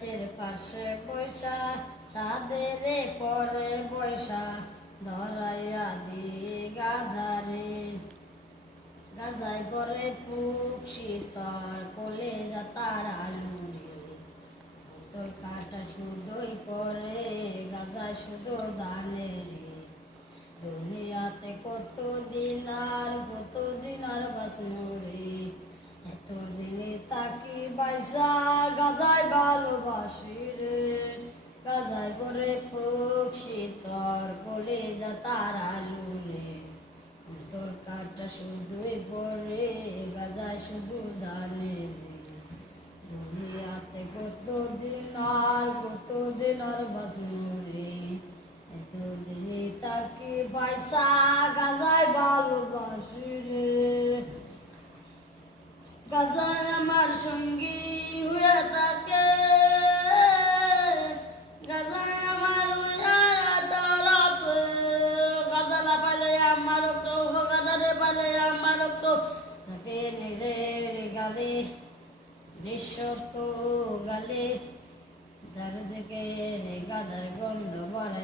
গাছের পাশে বৈশা সাদের পরে বৈশা ধরাইয়া দিয়ে গাজারে গাজায় পরে পুক শীতল কোলে যা তার আলু রে তোর কাটা শুধুই পরে গাজায় শুধু জানে রে দুনিয়াতে কতদিন আর বাঁচমু রে এতদিনে তাকি বাইসা গাজায় ভালোবাসি রে গাজায় পরে পুক শীতল কোলে যা তার আলু রে তোর কাটা শুধুই পরে গাজায় শুধু জানে রে দুনিয়াতে কতদিন আর বাঁচমু রে এতদিনে তাকে পয়সা গাজায় ভালোবাসি রে গাজায় আমার সঙ্গী হয়ে থাকে গাজায় আমার আছে গাজালা পালে আমার তো গাজারে পালে আমার তো তাকে নিজের গালে নিঃশব্দ গালে যার দিকে গাজার গন্ধ ভরা